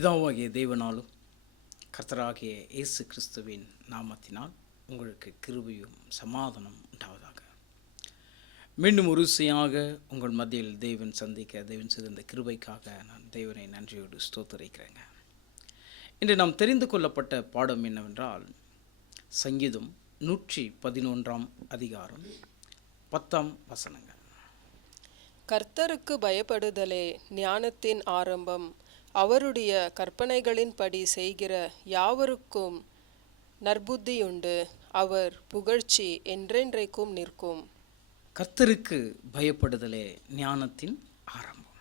பிதாவாகிய தேவனாலும் கர்த்தராகிய இயேசு கிறிஸ்துவின் நாமத்தினால் உங்களுக்கு கிருபையும் சமாதானம் உண்டாவதாக. மீண்டும் உறுதியாக உங்கள் மத்தியில் தேவன் சந்திக்க தேவன் செய்த இந்த கிருபைக்காக நான் தேவனை நன்றியோடு ஸ்தோத்திரிக்கிறேங்க. இன்று நாம் தெரிந்து கொள்ளப்பட்ட பாடம் என்னவென்றால், சங்கீதம் 111 அதிகாரம் 10 கர்த்தருக்கு பயப்படுதலே ஞானத்தின் ஆரம்பம். அவருடைய கற்பனைகளின்படி செய்கிற யாவருக்கும் நற்புத்தியுண்டு. அவர் புகழ்ச்சி என்றென்றைக்கும் நிற்கும். கர்த்தருக்கு பயப்படுதலே ஞானத்தின் ஆரம்பம்.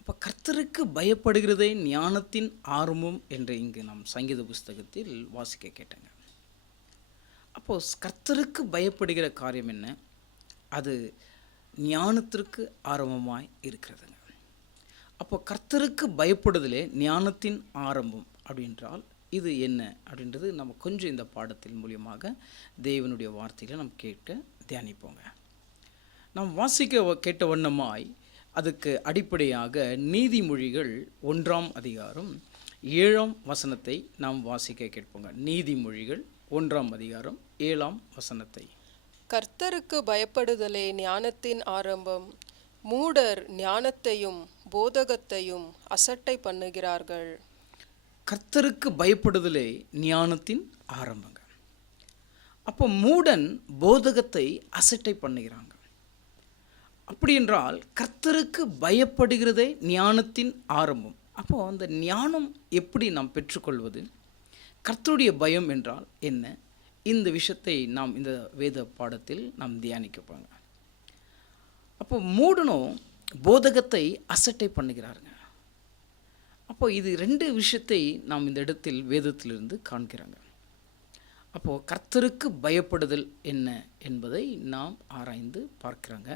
அப்போ கர்த்தருக்கு பயப்படுகிறதே ஞானத்தின் ஆரம்பம் என்று இங்கு நாம் சங்கீத புஸ்தகத்தில் வாசிக்க கேட்டங்க. அப்போ கர்த்தருக்கு பயப்படுகிற காரியம் என்ன? அது ஞானத்திற்கு ஆரம்பமாய் இருக்கிறதுங்க. அப்போ கர்த்தருக்கு பயப்படுதலே ஞானத்தின் ஆரம்பம் அப்படின்றால் இது என்ன அப்படின்றது நம்ம கொஞ்சம் இந்த பாடத்தின் மூலியமாக தேவனுடைய வார்த்தைகளை நம்ம கேட்டு தியானிப்போங்க. நாம் வாசிக்க கேட்ட வண்ணமாய் அதுக்கு அடிப்படையாக நீதிமொழிகள் 1 அதிகாரம் 7 நாம் வாசிக்க கேட்போங்க. நீதிமொழிகள் 1 அதிகாரம் 7 கர்த்தருக்கு பயப்படுதலே ஞானத்தின் ஆரம்பம். மூடர் ஞானத்தையும் போதகத்தையும் அசட்டை பண்ணுகிறார்கள். கர்த்தருக்கு பயப்படுதலே ஞானத்தின் ஆரம்பங்க. அப்போ மூடன் போதகத்தை அசட்டை பண்ணுகிறாங்க. அப்படி என்றால் கர்த்தருக்கு பயப்படுகிறதே ஞானத்தின் ஆரம்பம். அப்போ அந்த ஞானம் எப்படி நாம் பெற்றுக்கொள்வது? கர்த்தருடைய பயம் என்றால் என்ன? இந்த விஷயத்தை நாம் இந்த வேத பாடத்தில் நாம் தியானிக்கப்பாங்க. அப்போ மூடனும் போதகத்தை அசட்டை பண்ணுகிறாருங்க. அப்போ இது 2 விஷயத்தை நாம் இந்த இடத்தில் வேதத்திலிருந்து காண்கிறாங்க. அப்போது கர்த்தருக்கு பயப்படுதல் என்ன என்பதை நாம் ஆராய்ந்து பார்க்கிறாங்க.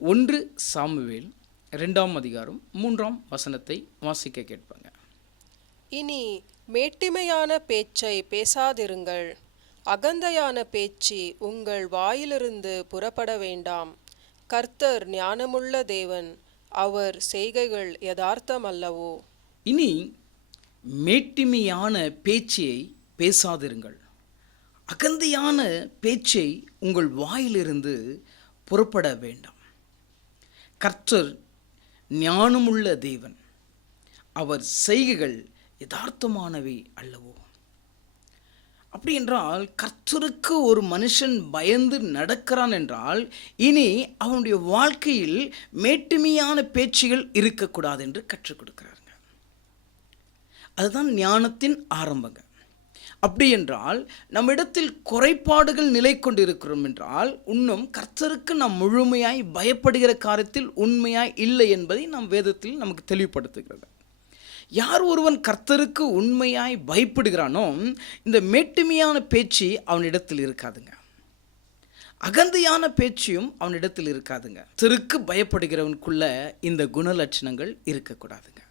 1 சாமுவேல் 2 அதிகாரம் 3 வாசிக்க கேட்பாங்க. இனி மேட்டிமையான பேச்சை பேசாதிருங்கள். அகந்தையான பேச்சு உங்கள் வாயிலிருந்து புறப்பட வேண்டாம். கர்த்தர் ஞானமுள்ள தேவன், அவர் செய்கைகள் யதார்த்தம் அல்லவோ. இனி மேட்டிமையான பேச்சை பேசாதிருங்கள். அகந்தையான பேச்சை உங்கள் வாயிலிருந்து புறப்பட வேண்டாம். கர்த்தர் ஞானமுள்ள தேவன், அவர் செய்கைகள் யதார்த்தமானவை அல்லவோ. அப்படி என்றால் கர்த்தருக்கு ஒரு மனுஷன் பயந்து நடக்கிறான் என்றால் இனி அவனுடைய வாழ்க்கையில் மேட்டுமையான பேச்சுகள் இருக்கக்கூடாது என்று கற்றுக் கொடுக்கிறாருங்க. அதுதான் ஞானத்தின் ஆரம்பங்க. அப்படி என்றால் நம்மிடத்தில் குறைபாடுகள் நிலை கொண்டு இருக்கிறோம் என்றால் இன்னும் கர்த்தருக்கு நாம் முழுமையாய் பயப்படுகிற காரியத்தில் உண்மையாய் இல்லை என்பதை நாம் வேதத்தில் நமக்கு தெளிவுபடுத்துகிறது. யார் ஒருவன் கர்த்தருக்கு உண்மையாய் பயப்படுகிறானோ இந்த மேட்டுமையான பேச்சு அவனிடத்தில் இருக்காதுங்க. அகந்தையான பேச்சியும் அவனிடத்தில் இருக்காதுங்க. கர்த்தருக்கு பயப்படுகிறவனுக்குள்ள இந்த குணலட்சணங்கள் இருக்கக்கூடாதுங்க.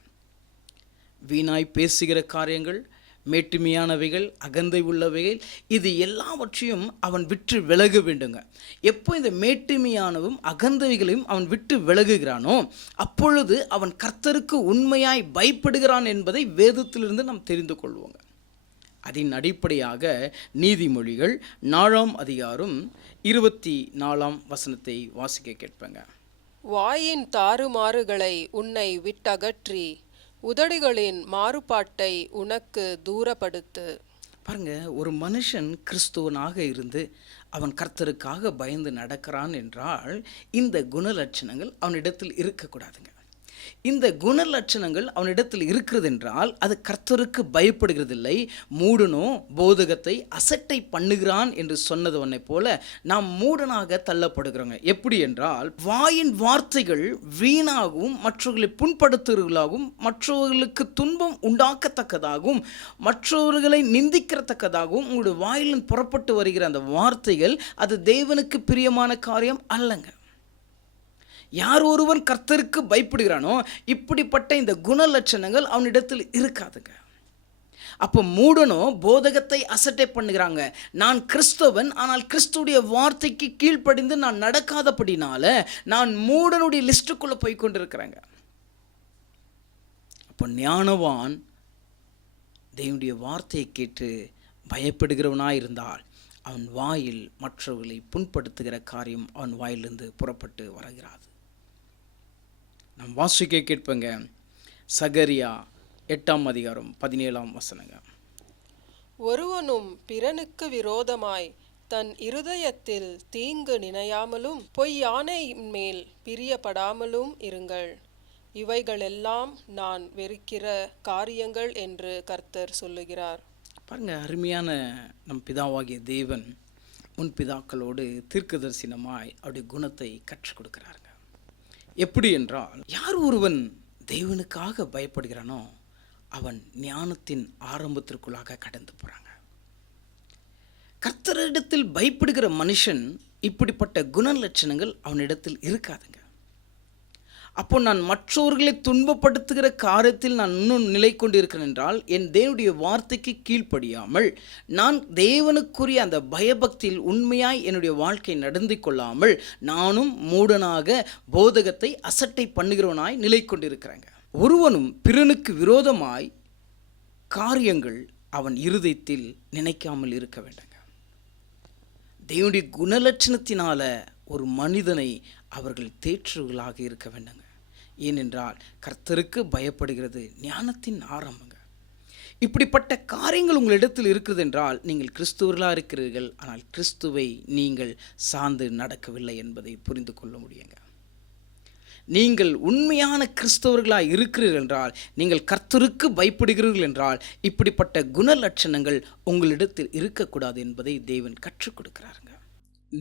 வீணாய் பேசுகிற காரியங்கள், மேட்டுமையானவைகள், அகந்தை உள்ளவைகள், இது எல்லாவற்றையும் அவன் விட்டு விலக வேண்டுங்க. எப்போ இந்த மேட்டுமையானவும் அகந்தைகளையும் அவன் விட்டு விலகுகிறானோ அப்பொழுது அவன் கர்த்தருக்கு உண்மையாய் பயப்படுகிறான் என்பதை வேதத்திலிருந்து நாம் தெரிந்து கொள்வோங்க. அதன் அடிப்படையாக நீதிமொழிகள் 4 அதிகாரம் 24 வாசிக்க கேட்பாங்க. வாயின் தாறுமாறுகளை உன்னை விட்டகற்றி உதடுகளின் மாறுபாட்டை உனக்கு தூரப்படுத்து. பாருங்க, ஒரு மனுஷன் கிறிஸ்துவனாக இருந்து அவன் கர்த்தருக்காக பயந்து நடக்கிறான் என்றால் இந்த குணலட்சணங்கள் அவனிடத்தில் இருக்கக்கூடாதுங்க. இந்த குணலட்சணங்கள் அவனிடத்தில் இருக்கிறது என்றால் அது கர்த்தருக்கு பயப்படுகிறதில்லை, மூடனோ போதகத்தை அசட்டை பண்ணுகிறான் என்று சொன்னதவனை போல நாம் மூடனாக தள்ளப்படுகிறோங்க. எப்படி என்றால் வாயின் வார்த்தைகள் வீணாகவும் மற்றவர்களை புண்படுத்துவர்களாகவும் மற்றவர்களுக்கு துன்பம் உண்டாக்கத்தக்கதாகவும் மற்றவர்களை நிந்திக்கிறத்தக்கதாகவும் உங்களுடைய வாயிலின் புறப்பட்டு வருகிற அந்த வார்த்தைகள் அது தேவனுக்கு பிரியமான காரியம் அல்லங்க. யார் ஒருவன் கர்த்தருக்கு பயப்படுகிறானோ இப்படிப்பட்ட இந்த குணலட்சணங்கள் அவனிடத்தில் இருக்காதுங்க. அப்போ மூடனோ போதகத்தை அசட்டை பண்ணுகிறாங்க. நான் கிறிஸ்தவன், ஆனால் கிறிஸ்துடைய வார்த்தைக்கு கீழ்ப்படிந்து நான் நடக்காதபடினால நான் மூடனுடைய லிஸ்ட்டுக்குள்ளே போய் கொண்டிருக்கிறேங்க. அப்போ ஞானவான் தேவனுடைய வார்த்தையை கேட்டு பயப்படுகிறவனாய் இருந்தால் அவன் வாயில் மற்றவர்களை புண்படுத்துகிற காரியம் அவன் வாயிலிருந்து புறப்பட்டு வருகிறது. நாம் வாசிக்க கேட்பங்க. சகரியா 8ஆம் அதிகாரம் 17ஆம் வசனங்க. ஒருவனும் பிறனுக்கு விரோதமாய் தன் இருதயத்தில் தீங்கு நினையாமலும் பொய்யானையின் மேல் பிரியப்படாமலும் இருங்கள். இவைகளெல்லாம் நான் வெறுக்கிற காரியங்கள் என்று கர்த்தர் சொல்லுகிறார். பாருங்க, அருமையான நம் பிதாவாகிய தேவன் முன் பிதாக்களோடு தீர்க்கதரிசனமாய் அவருடைய குணத்தை கற்றுக் கொடுக்கிறாருங்க. எப்படி என்றால், யார் ஒருவன் தேவனுக்காக பயப்படுகிறானோ அவன் ஞானத்தின் ஆரம்பத்திற்குள்ளாக கடந்து போறாங்க. கர்த்தரிடத்தில் பயப்படுகிற மனுஷன் இப்படிப்பட்ட குண லட்சணங்கள் அவனிடத்தில் இருக்காதுங்க. அப்போ நான் மற்றவர்களை துன்பப்படுத்துகிற காரியத்தில் நான் இன்னும் நிலை கொண்டு இருக்கிறேன் என்றால், என் தேவனுடைய வார்த்தைக்கு கீழ்ப்படியாமல் நான் தேவனுக்குரிய அந்த பயபக்தியில் உண்மையாய் என்னுடைய வாழ்க்கை நடந்து கொள்ளாமல் நானும் மூடனாக போதகத்தை அசட்டை பண்ணுகிறவனாய் நிலை கொண்டிருக்கிறேங்க. ஒருவனும் பிறனுக்கு விரோதமாய் காரியங்கள் அவன் இருதயத்தில் நினைக்காமல் இருக்க வேண்டாங்க. தேவனுடைய குணலட்சணத்தினால ஒரு மனிதனை அவர்கள் தேற்றுகளாக இருக்க வேண்டாங்க. ஏனென்றால் கர்த்தருக்கு பயப்படுகிறது ஞானத்தின் ஆரம்பங்க. இப்படிப்பட்ட காரியங்கள் உங்களிடத்தில் இருக்கிறது என்றால் நீங்கள் கிறிஸ்துவர்களாக இருக்கிறீர்கள். ஆனால் கிறிஸ்துவை நீங்கள் சார்ந்து நடக்கவில்லை என்பதை புரிந்து கொள்ள முடியுங்க. நீங்கள் உண்மையான கிறிஸ்தவர்களாக இருக்கிறீர்கள் என்றால், நீங்கள் கர்த்தருக்கு பயப்படுகிறீர்கள் என்றால், இப்படிப்பட்ட குண லட்சணங்கள் உங்களிடத்தில் இருக்கக்கூடாது என்பதை தேவன் கற்றுக் கொடுக்கிறாருங்க.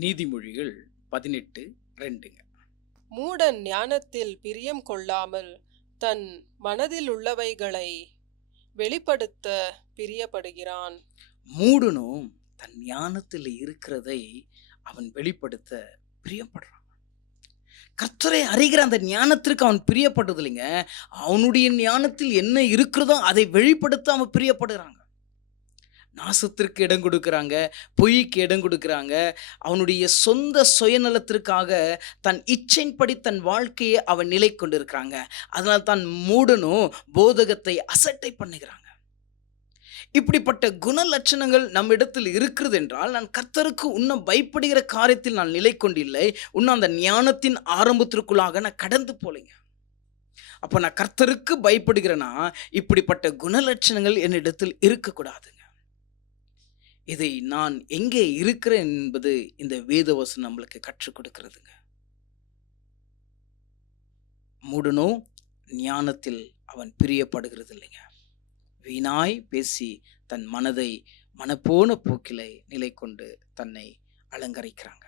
நீதிமொழிகள் 18:2. மூடன் ஞானத்தில் பிரியம் கொள்ளாமல் தன் மனதில் உள்ளவைகளை வெளிப்படுத்த பிரியப்படுகிறான். மூடனும் தன் ஞானத்தில் இருக்கிறதை அவன் வெளிப்படுத்த பிரியப்படுறான். கர்த்தரை அறிகிற அந்த ஞானத்திற்கு அவன் பிரியப்படுறது இல்லைங்க. அவனுடைய ஞானத்தில் என்ன இருக்கிறதோ அதை வெளிப்படுத்த அவன் பிரியப்படுகிறாங்க. நாசத்திற்கு இடம் கொடுக்குறாங்க, பொய்க்கு இடம் கொடுக்குறாங்க. அவனுடைய சொந்த சுயநலத்திற்காக தன் இச்சைப்படி தன் வாழ்க்கையை அவன் நிலை கொண்டிருக்கிறாங்க. அதனால் தான் மூடனும் போதகத்தை அசட்டை பண்ணுகிறாங்க. இப்படிப்பட்ட குண லட்சணங்கள் நம்ம இடத்தில் இருக்கிறது என்றால், நான் கர்த்தருக்கு இன்னும் பயப்படுகிற காரியத்தில் நான் நிலை கொண்டில்லை, இன்னும் அந்த ஞானத்தின் ஆரம்பத்திற்குள்ளாக நான் கடந்து போலைங்க. அப்போ நான் கர்த்தருக்கு பயப்படுகிறேன்னா இப்படிப்பட்ட குண லட்சணங்கள் என்னிடத்தில் இருக்கக்கூடாதுங்க. இதை நான் எங்கே இருக்கிறேன் என்பது இந்த வேதவசனம் நம்மளுக்கு கற்றுக் கொடுக்கிறதுங்க. மூடனோ ஞானத்தில் அவன் பிரியப்படுகிறது இல்லைங்க. வீணாய் பேசி தன் மனதை மனப்போன போக்கிலே நிலை கொண்டு தன்னை அலங்கரிக்கிறாங்க.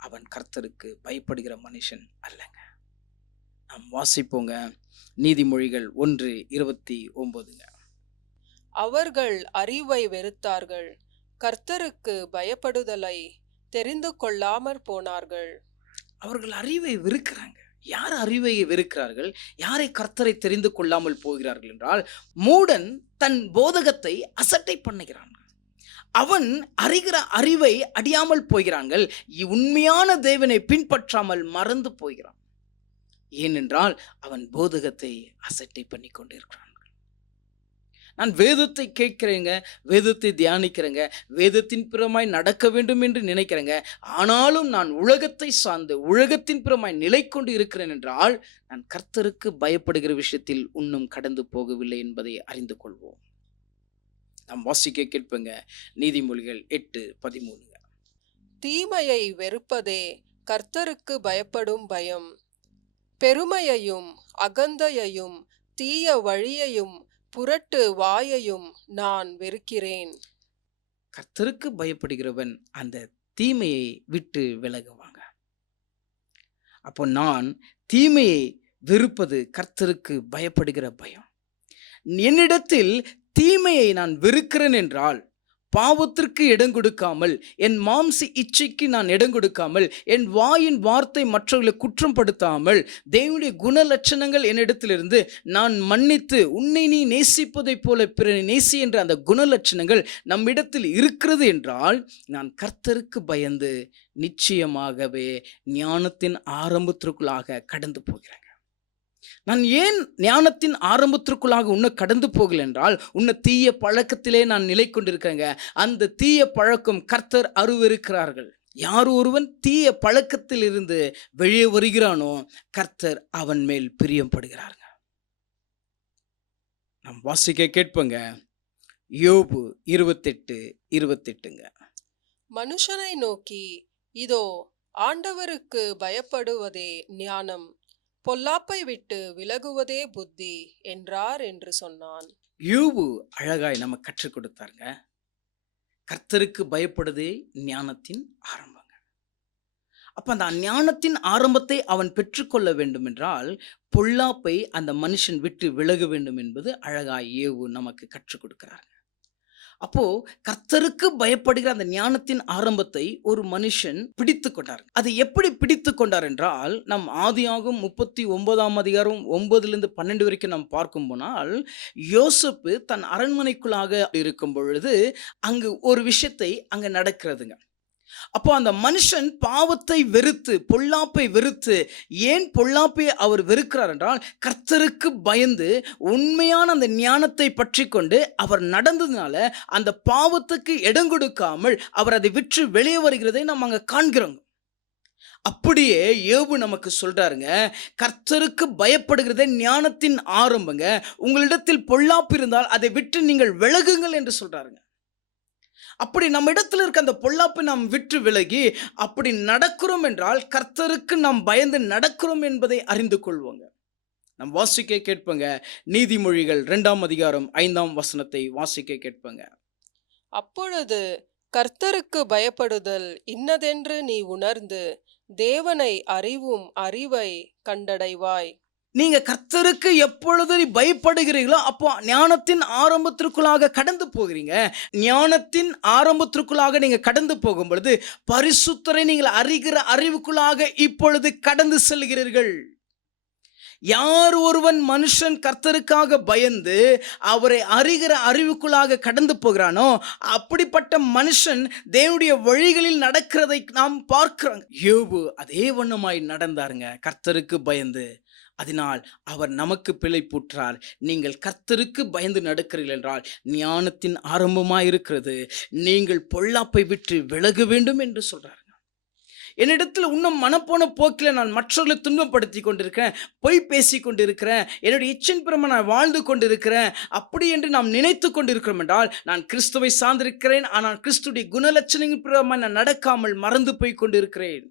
அவன் கர்த்தருக்கு பயப்படுகிற மனுஷன் அல்லங்க. நாம் வாசிப்போங்க. நீதிமொழிகள் 1:29. அவர்கள் அறிவை வெறுத்தார்கள், கர்த்தருக்கு பயப்படுதலை தெரிந்து கொள்ளாமற் போனார்கள். அவர்கள் அறிவை வெறுக்கிறாங்க. யார் அறிவை வெறுக்கிறார்கள்? யாரை கர்த்தரை தெரிந்து கொள்ளாமல் போகிறார்கள் என்றால், மூடன் தன் போதகத்தை அசட்டை பண்ணுகிறான். அவன் அறிகிற அறிவை அடியாமல் போகிறார்கள். உண்மையான தேவனை பின்பற்றாமல் மறந்து போகிறான். ஏனென்றால் அவன் போதகத்தை அசட்டை பண்ணி கொண்டிருக்கிறான். நான் வேதத்தை கேட்கிறேங்க, வேதத்தை தியானிக்கிறேங்க, வேதத்தின் புறமாய் நடக்க வேண்டும் என்று நினைக்கிறேங்க. ஆனாலும் நான் உலகத்தை சார்ந்து உலகத்தின் புறமாய் நிலை கொண்டு இருக்கிறேன் என்றால், நான் கர்த்தருக்கு பயப்படுகிற விஷயத்தில் இன்னும் கடந்து போகவில்லை என்பதை அறிந்து கொள்வோம். நாம் வாசிக்க கேட்பங்க. நீதிமொழிகள் 8:13. தீமையை வெறுப்பதே கர்த்தருக்கு பயப்படும் பயம், பெருமையையும் அகந்தையையும் தீய வழியையும் புரட்டு வாயையும் நான் வெறுக்கிறேன். கர்த்தருக்கு பயப்படுகிறவன் அந்த தீமையை விட்டு விலகுவாங்க. அப்போ நான் தீமையை வெறுப்பது கர்த்தருக்கு பயப்படுகிற பயம். என்னிடத்தில் தீமையை நான் வெறுக்கிறேன் என்றால், பாவத்திற்கு இடம் கொடுக்காமல், என் மாம்ச இச்சைக்கு நான் இடம் கொடுக்காமல், என் வாயின் வார்த்தை மற்றவர்களை குற்றம் படுத்தாமல், தேவனுடைய குண லட்சணங்கள் என்னிடத்திலிருந்து நான் மன்னித்து உன்னை நீ நேசிப்பதைப் போல பிறனை நேசி என்ற அந்த குண லட்சணங்கள் நம்மிடத்தில் இருக்கிறது என்றால், நான் கர்த்தருக்கு பயந்து நிச்சயமாகவே ஞானத்தின் ஆரம்பத்திற்குள்ளாக கடந்து போகிறேங்க. நான் ஏன் ஞானத்தின் ஆரம்பத்திற்குள்ளாக உன்னை கடந்து போகல என்றால், உன்னை தீய பழக்கத்திலே நான் நிலை கொண்டிருக்கேங்க. அந்த தீய பழக்கம் கர்த்தர் அருவருக்கிறார்கள். யார் ஒருவன் தீய பழக்கத்தில் இருந்து வெளியே வருகிறானோ கர்த்தர் அவன் மேல் பிரியப்படுகிறாருங்க. நாம் வாசிக்க கேட்போங்க. யோபு 28:28ங்க. மனுஷனை நோக்கி, இதோ ஆண்டவருக்கு பயப்படுவதே ஞானம், பொல்லாப்பை விட்டு விலகுவதே புத்தி என்றார் என்று சொன்னான். யோபு அழகாய் நம்ம கற்றுக் கொடுத்தாருங்க. கர்த்தருக்கு பயப்படுதே ஞானத்தின் ஆரம்பங்க. அப்ப அந்த ஞானத்தின் ஆரம்பத்தை அவன் பெற்றுக்கொள்ள வேண்டும் என்றால், பொல்லாப்பை அந்த மனுஷன் விட்டு விலக வேண்டும் என்பது அழகாய் யோபு நமக்கு கற்றுக் கொடுக்கிறார். அப்போ கர்த்தருக்கு பயப்படுகிற அந்த ஞானத்தின் ஆரம்பத்தை ஒரு மனுஷன் பிடித்து கொண்டார். அது எப்படி பிடித்து கொண்டார் என்றால், நம் ஆதியாகமம் 39 9-12 வரைக்கும் நாம் பார்க்கும் போனால், யோசேப்பு தன் அரண்மனைக்குள்ளாக இருக்கும் பொழுது அங்கு ஒரு விஷயத்தை அங்க நடக்கிறதுங்க. அப்போ அந்த மனுஷன் பாவத்தை வெறுத்து, பொல்லாப்பை வெறுத்து, ஏன் பொல்லாப்பை அவர் வெறுக்கிறார் என்றால், கர்த்தருக்கு பயந்து உண்மையான அந்த ஞானத்தை பற்றி கொண்டு அவர் நடந்ததுனால அந்த பாவத்துக்கு இடம் கொடுக்காமல் அவர் அதை விற்று வெளியே வருகிறதை நம்ம அங்க காண்கிறோம். அப்படியே யோபு நமக்கு சொல்றாருங்க, கர்த்தருக்கு பயப்படுகிறதே ஞானத்தின் ஆரம்பங்க. உங்களிடத்தில் பொல்லாப்பு இருந்தால் அதை விட்டு நீங்கள் விலகுங்கள் என்று சொல்றாருங்க. அப்படி நம்ம இடத்துல இருக்க அந்த பொல்லாப்பை நாம் விட்டு விலகி அப்படி நடக்கிறோம் என்றால் கர்த்தருக்கு நாம் பயந்து நடக்கிறோம் என்பதை அறிந்து கொள்வோங்க. நாம் வாசிக்க கேட்போங்க. நீதிமொழிகள் 2 அதிகாரம் 5 வாசிக்க கேட்போங்க. அப்பொழுது கர்த்தருக்கு பயப்படுதல் இன்னதென்று நீ உணர்ந்து தேவனை அறிவும் அறிவை கண்டடைவாய். நீங்க கர்த்தருக்கு எப்பொழுது பயப்படுகிறீர்களோ அப்போ ஞானத்தின் ஆரம்பத்திற்குள்ளாக கடந்து போகிறீங்க. ஞானத்தின் ஆரம்பத்திற்குள்ளாக நீங்க கடந்து போகும் பொழுது பரிசுத்தரை நீங்கள் அறிகிற அறிவுக்குள்ளாக இப்பொழுது கடந்து செல்கிறீர்கள். யார் ஒருவன் மனுஷன் கர்த்தருக்காக பயந்து அவரை அறிகிற அறிவுக்குள்ளாக கடந்து போகிறானோ அப்படிப்பட்ட மனுஷன் தேவனுடைய வழிகளில் நடக்கிறதை நாம் பார்க்கிறோம். யோபு அதே வண்ணமாய் நடந்தாருங்க, கர்த்தருக்கு பயந்து. அதனால் அவர் நமக்கு பிழைப்புற்றார். நீங்கள் கர்த்தருக்கு பயந்து நடக்கிறீர்கள் என்றால் ஞானத்தின் ஆரம்பமாய் இருக்கிறது. நீங்கள் பொல்லாப்பை விட்டு விலக வேண்டும் என்று சொல்றார். என்னிடத்தில் இன்னும் மனப்போன போக்கில் நான் மற்றவர்களை துன்பப்படுத்தி கொண்டிருக்கிறேன், பொய் பேசி கொண்டிருக்கிறேன், என்னுடைய இச்சின் பிரம நான் வாழ்ந்து கொண்டிருக்கிறேன், அப்படி என்று நாம் நினைத்து கொண்டிருக்கிறோம் என்றால் நான் கிறிஸ்துவை சார்ந்திருக்கிறேன், ஆனால் கிறிஸ்துடைய குணலட்சணங்கள் பிரமா நான் நடக்காமல் மறந்து போய் கொண்டிருக்கிறேன்.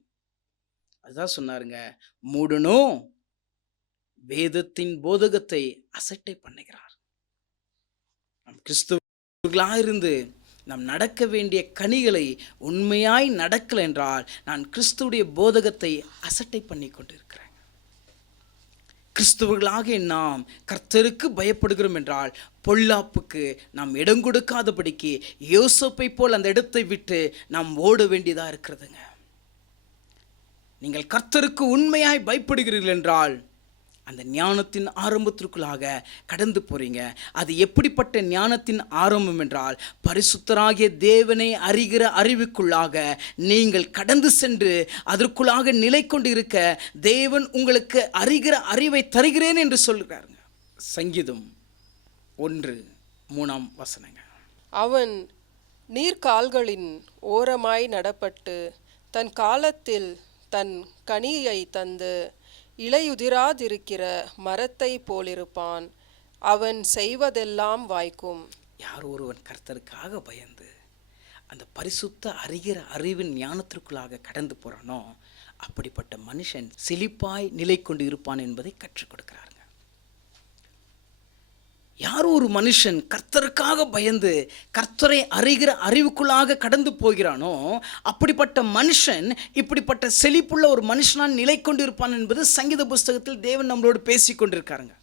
அதுதான் சொன்னாருங்க, மூடனோ வேதத்தின் போதகத்தை அசட்டை பண்ணுகிறார். நாம் கிறிஸ்துவர்களாயிருந்து நாம் நடக்க வேண்டிய கனிகளை உண்மையாய் நடக்கல என்றால் நான் கிறிஸ்துவுடைய போதகத்தை அசட்டை பண்ணி கொண்டிருக்கிறேன். கிறிஸ்துவர்களாக நாம் கர்த்தருக்கு பயப்படுகிறோம் என்றால் பொல்லாப்புக்கு நாம் இடம் கொடுக்காதபடிக்கு யோசேப்பை போல் அந்த இடத்தை விட்டு நாம் ஓட வேண்டியதாக இருக்கிறதுங்க. நீங்கள் கர்த்தருக்கு உண்மையாய் பயப்படுகிறீர்கள் என்றால் அந்த ஞானத்தின் ஆரம்பத்திற்குள்ளாக கடந்து போறீங்க. அது எப்படிப்பட்ட ஞானத்தின் ஆரம்பம் என்றால் பரிசுத்தராகிய தேவனை அறிகிற அறிவுக்குள்ளாக நீங்கள் கடந்து சென்று அதற்குள்ளாக நிலை கொண்டு இருக்க தேவன் உங்களுக்கு அறிகிற அறிவை தருகிறேன் என்று சொல்கிறாருங்க. சங்கீதம் 1:3 அவன் நீர்க்கால்களின் ஓரமாய் நடப்பட்டு தன் காலத்தில் தன் கனியை தந்து இலையுதிராதிருக்கிற மரத்தை போலிருப்பான். அவன் செய்வதெல்லாம் வாய்க்கும். யார் ஒருவன் கர்த்தருக்காக பயந்து அந்த பரிசுத்த அறிகிற அறிவின் ஞானத்திற்குள்ளாக கடந்து போறானோ அப்படிப்பட்ட மனுஷன் செழிப்பாய் நிலை கொண்டு இருப்பான் என்பதை கற்றுக் கொடுக்கிறாருங்க. யார் ஒரு மனுஷன் கர்த்தருக்காக பயந்து கர்த்தரை அறிகிற அறிவுக்குள்ளாக கடந்து போகிறானோ அப்படிப்பட்ட மனுஷன் இப்படிப்பட்ட செழிப்புள்ள ஒரு மனுஷனான் நிலை கொண்டு இருப்பான் என்பது சங்கீத புஸ்தகத்தில் தேவன் நம்மளோடு பேசி கொண்டிருக்காருங்க.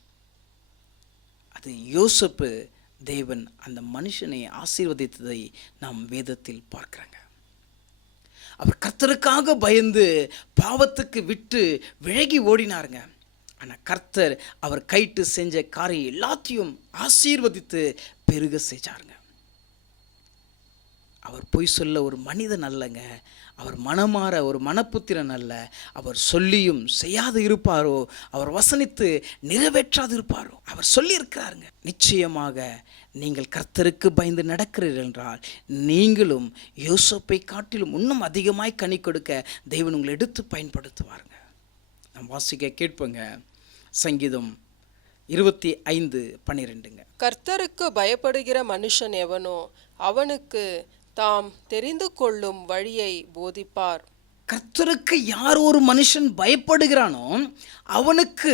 அது யோசேப்பு தேவன் அந்த மனுஷனை ஆசீர்வதித்ததை நாம் வேதத்தில் பார்க்கிறாங்க. அவர் கர்த்தருக்காக பயந்து பாவத்துக்கு விட்டு விலகி ஓடினாருங்க. ஆனால் கர்த்தர் அவர் கைட்டு செஞ்ச காரியம் எல்லாத்தையும் ஆசீர்வதித்து பெருக செஞ்சாருங்க. அவர் பொய் சொல்ல ஒரு மனிதன் அல்லங்க, அவர் மனமாற ஒரு மனப்புத்திரன் அல்ல. அவர் சொல்லியும் செய்யாது இருப்பாரோ, அவர் வசனித்து நிறைவேற்றாது இருப்பாரோ. அவர் சொல்லியிருக்கிறாருங்க. நிச்சயமாக நீங்கள் கர்த்தருக்கு பயந்து நடக்கிறீர்கள் என்றால் நீங்களும் யோசேப்பை காட்டிலும் இன்னும் அதிகமாய் கனி கொடுக்க தேவன் உங்களை எடுத்து பயன்படுத்துவாருங்க. நாம் வாசிக்க கேட்போங்க. சங்கீதம் 25:12. கர்த்தருக்கு பயப்படுகிற மனுஷன் எவனோ அவனுக்கு தாம் தெரிந்து கொள்ளும் வழியை போதிப்பார். கர்த்தருக்கு யார் ஒரு மனுஷன் பயப்படுகிறானோ அவனுக்கு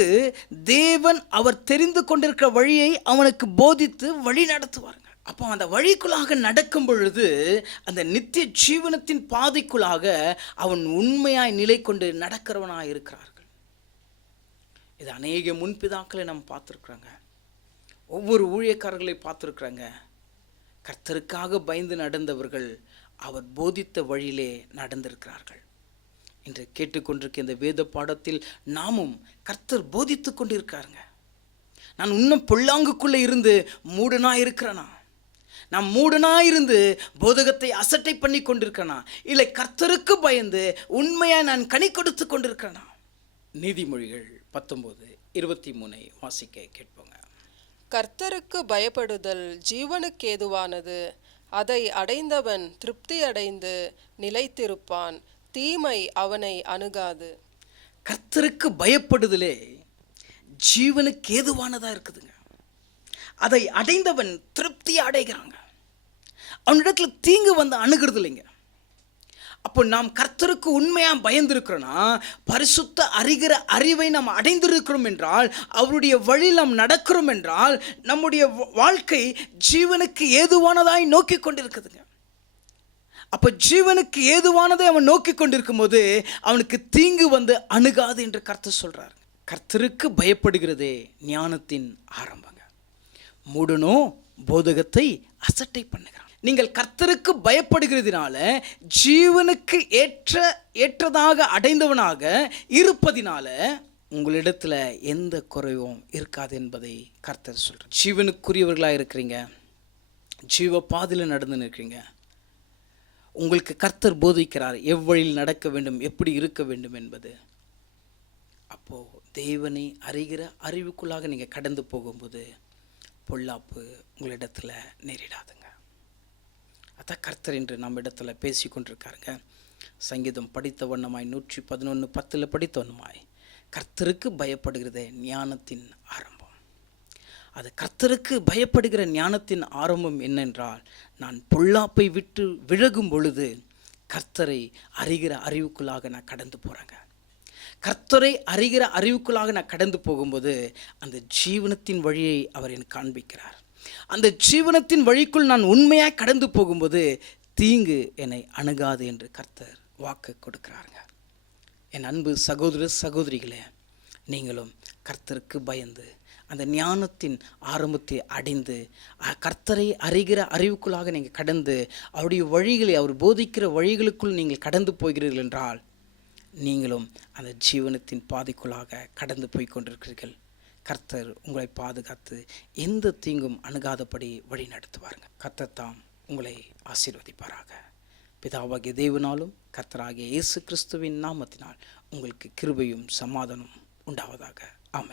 தேவன் அவர் தெரிந்து கொண்டிருக்கிற வழியை அவனுக்கு போதித்து வழி நடத்துவாருங்க. அப்போ அந்த வழிக்குள்ளாக நடக்கும் பொழுது அந்த நித்திய ஜீவனத்தின் பாதைக்குள்ளாக அவன் உண்மையாய் நிலை கொண்டு நடக்கிறவனாய் இருக்கிறார்கள். இது அநேக முன்பிதாக்களை நம்ம பார்த்துருக்குறாங்க. ஒவ்வொரு ஊழியக்காரர்களை பார்த்துருக்குறாங்க. கர்த்தருக்காக பயந்து நடந்தவர்கள் அவர் போதித்த வழியிலே நடந்திருக்கிறார்கள். இன்று கேட்டுக்கொண்டிருக்க இந்த வேத பாடத்தில் நாமும் கர்த்தர் போதித்து கொண்டிருக்காருங்க. நான் இன்னும் பொல்லாங்குக்குள்ளே இருந்து மூடனா இருக்கிறேனா? நான் மூடனா இருந்து போதகத்தை அசட்டை பண்ணி கொண்டிருக்கிறேனா? இல்லை கர்த்தருக்கு பயந்து உண்மையாக நான் கனி கொடுத்து கொண்டிருக்கிறேனா? நீதிமொழிகள் 19:23 வாசிக்க கேட்போங்க. கர்த்தருக்கு பயப்படுதல் ஜீவனுக்கு ஏதுவானது, அதை அடைந்தவன் திருப்தி அடைந்து நிலைத்திருப்பான், தீமை அவனை அணுகாது. கர்த்தருக்கு பயப்படுதலே ஜீவனுக்கு ஏதுவானதா இருக்குதுங்க. அதை அடைந்தவன் திருப்தி அடைகிறாங்க. அவனிடத்துல தீங்கு வந்து அணுகிறது இல்லைங்க. அப்போ நாம் கர்த்தருக்கு உண்மையாக பயந்திருக்கிறோன்னா, பரிசுத்த அறிகிற அறிவை நாம் அடைந்திருக்கிறோம் என்றால், அவருடைய வழியில் நாம் நடக்கிறோம் என்றால், நம்முடைய வாழ்க்கை ஜீவனுக்கு ஏதுவானதாய் நோக்கி கொண்டிருக்குதுங்க. அப்போ ஜீவனுக்கு ஏதுவானதை அவன் நோக்கி கொண்டிருக்கும் போது அவனுக்கு தீங்கு வந்து அணுகாது என்று கர்த்தர் சொல்றார். கர்த்தருக்கு பயப்படுகிறதே ஞானத்தின் ஆரம்பங்க. மூடனோ போதகத்தை அசட்டை பண்ணுகிறான். நீங்கள் கர்த்தருக்கு பயப்படுகிறதுனால ஜீவனுக்கு ஏற்றதாக அடைந்தவனாக இருப்பதினால உங்களிடத்துல எந்த குறைவும் இருக்காது என்பதை கர்த்தர் சொல்றார். ஜீவனுக்குரியவர்களாக இருக்கிறீங்க, ஜீவ பாதையில் நடந்து நிற்கிறீங்க. உங்களுக்கு கர்த்தர் போதிக்கிறார் எவ்வழியில் நடக்க வேண்டும், எப்படி இருக்க வேண்டும் என்பது. அப்போ தேவனை அறிகிற அறிவுக்குள்ளாக நீங்க கடந்து போகும்போது பொல்லாப்பு உங்களிடத்துல நேரிடாதுங்க. அதான் கர்த்தர் என்று நம்ம இடத்துல பேசி கொண்டிருக்காருங்க. சங்கீதம் படித்த வண்ணமாய் 111:10 படித்த வண்ணமாய் கர்த்தருக்கு பயப்படுகிறதே ஞானத்தின் ஆரம்பம். அது கர்த்தருக்கு பயப்படுகிற ஞானத்தின் ஆரம்பம் என்னென்றால், நான் பொல்லாப்பை விட்டு விலகும் பொழுது கர்த்தரை அறிகிற அறிவுக்குள்ளாக நான் கடந்து போகிறேங்க. கர்த்தரை அறிகிற அறிவுக்குள்ளாக நான் கடந்து போகும்போது அந்த ஜீவனத்தின் வழியை அவர் எனக்கு காண்பிக்கிறார். அந்த ஜீவனத்தின் வழிக்குள் நான் உண்மையாக கடந்து போகும்போது தீங்கு என்னை அணுகாது என்று கர்த்தர் வாக்கு கொடுக்கிறாருங்க. என் அன்பு சகோதர சகோதரிகளே, நீங்களும் கர்த்தருக்கு பயந்து அந்த ஞானத்தின் ஆரம்பத்தை அடைந்து கர்த்தரை அறிகிற அறிவுக்குள்ளாக நீங்கள் கடந்து அவருடைய வழிகளை, அவர் போதிக்கிற வழிகளுக்குள் நீங்கள் கடந்து போகிறீர்கள் என்றால் நீங்களும் அந்த ஜீவனத்தின் பாதைக்குள்ளாக கடந்து போய் கொண்டிருக்கிறீர்கள். கர்த்தர் உங்களை பாதுகாத்து எந்த தீங்கும் அணுகாதபடி வழி நடத்துவாருங்க. கர்த்தர் தாம் உங்களை ஆசீர்வதிப்பாராக. பிதாவாகிய தேவனாலும் கர்த்தராகிய இயேசு கிறிஸ்துவின் நாமத்தினால் உங்களுக்கு கிருபையும் சமாதானம் உண்டாவதாக.